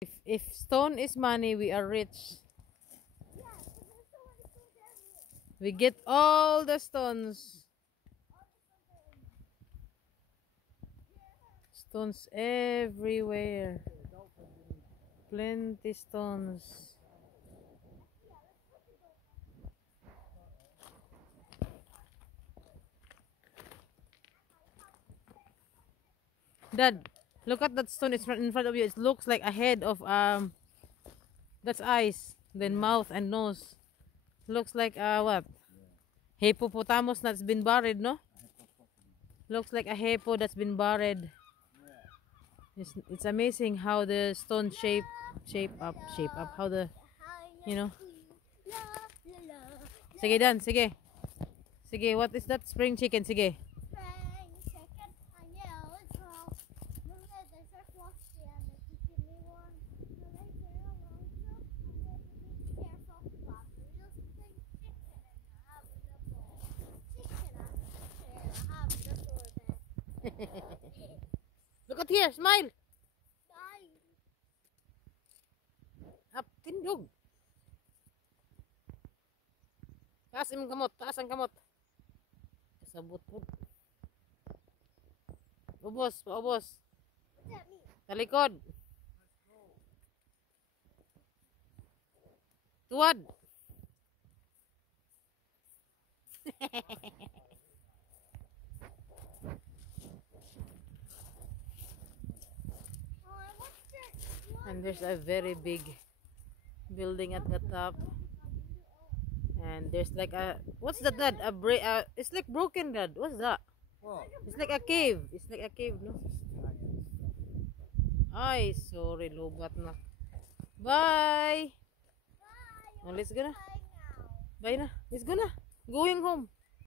If stone is money, we are rich. We get all the stones. Stones everywhere. Plenty stones. Dad, look at that stone. It's right in front of you. It looks like a head of that's eyes, then mouth and nose. Looks like what? Hippopotamus that's been buried, no? Looks like a hippo that's been buried. It's amazing how the stone shape up how the you know. Sige Dan, sige. Sige, what is that spring chicken? Sige. Look at here, smile. Up, tindog. Taas imong kamot, taas ang kamot. Kasabot po. Ubos, paubos. Talikod. Tuwad. And there's a very big building at the top. And there's like a what's that, Dad? It's like broken, Dad. What's that? What? It's like a cave. It's like a cave, no? Ay, sorry, lobat na. Bye. Oh, let's go na. Bye na. Let's go na. Going home.